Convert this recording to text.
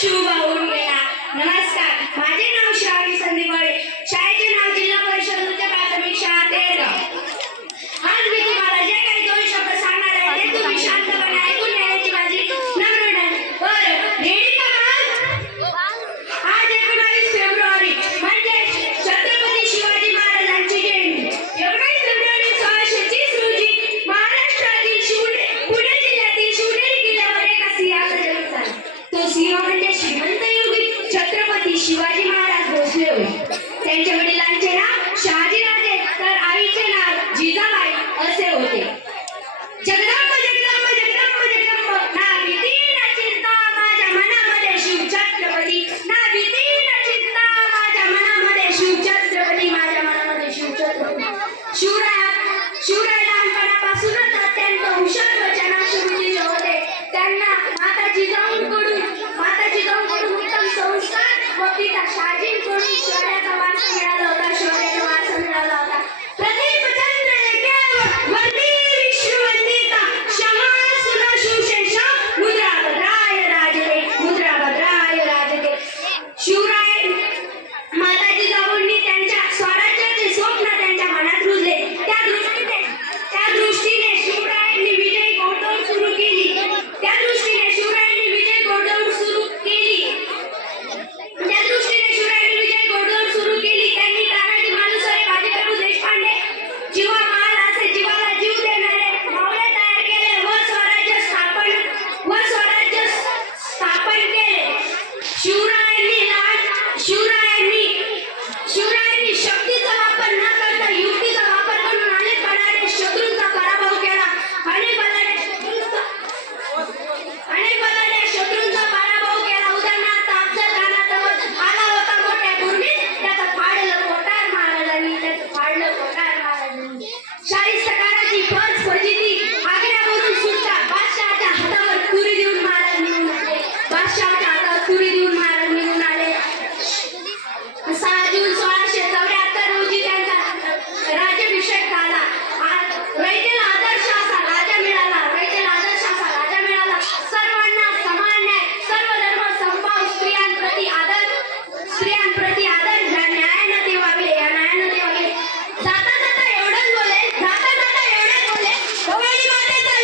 शिव भाऊन नमस्कार. माझे नाव श्रावणी संदीपाळे शिवाजी महाराज भोसले होय त्यांच्या वडिलांचे नाव शहाजी राजे तर आईचे नाव जिजाबाई असे होते. चिंता माझ्या मनामध्ये शिव माझ्या मनामध्ये शिव छत्रपती माझ्या मनामध्ये शिव शिवराय शिवराय लहानपणापासूनच अत्यंत हुशार वचना शिवजी होते. त्यांना माता जिजाऊ सहा जून सोळाशे चौऱ्याहत्तर रोजी त्यांचा राज्याभिषेक झाला. रयतेला आदर्श असा राजा मिळाला. रयतेला आदर्श असा राजा मिळाला. सर्वांना समान न्याय सर्व धर्म संभाव स्त्रियांप्रती आदर स्त्रियांप्रती आदर. ज्या न्यायानं या न्यायानं देवावे जाता जाता एवढंच बोले जाता जाता एवढंच बोले. गवळी मातेचा